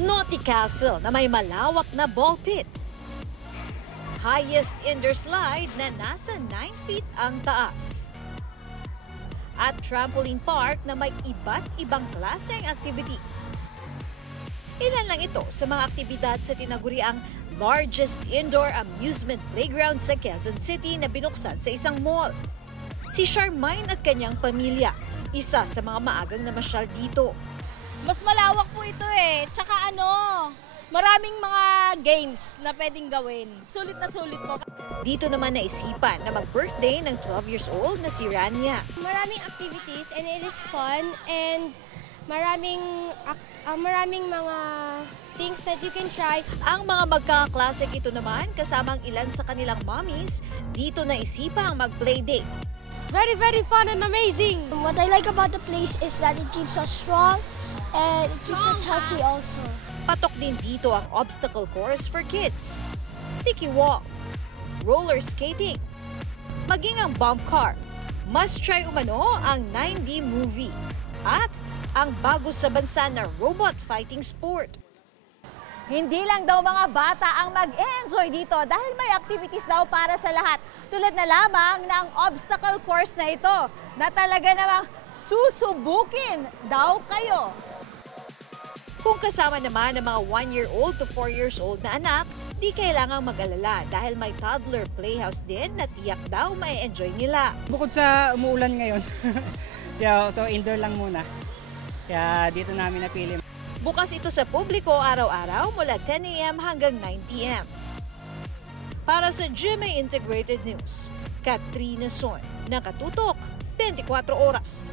Naughty Castle na may malawak na ball pit. Highest indoor slide na nasa 9 feet ang taas. At trampoline park na may iba't ibang klaseng activities. Ilan lang ito sa mga aktibidad sa tinaguriang largest indoor amusement playground sa Quezon City na binuksan sa isang mall. Si Charmaine at kanyang pamilya, isa sa mga maagang namasyal dito. Mas malawak po ito eh. Tsaka maraming mga games na pwedeng gawin. Sulit na sulit po. Dito naman naisipan na mag-birthday ng 12 years old na si Rania. Maraming activities and it is fun and maraming mga things that you can try. Ang mga magkakaklase ito naman kasamang ilan sa kanilang mommies, dito naisipang mag-playdate. Very, very fun and amazing. What I like about the place is that it keeps us strong and it keeps us healthy also. Patok din dito ang obstacle course for kids, sticky wall, roller skating, maging ang bump car. Must try umano ang 9D movie at ang bago sa bansa na robot fighting sport. Hindi lang daw mga bata ang mag-enjoy dito dahil may activities daw para sa lahat. Tulad na lamang ng obstacle course na ito na talaga namang susubukin daw kayo. Kung kasama naman ang mga 1-year-old to 4 years old na anak, di kailangang mag-alala dahil may toddler playhouse din na tiyak daw may enjoy nila. Bukod sa umuulan ngayon, so indoor lang muna. Kaya dito namin napili. Bukas ito sa publiko araw-araw mula 10 a.m. hanggang 9 p.m. Para sa GMA Integrated News, Katrina Son, nakatutok 24 oras.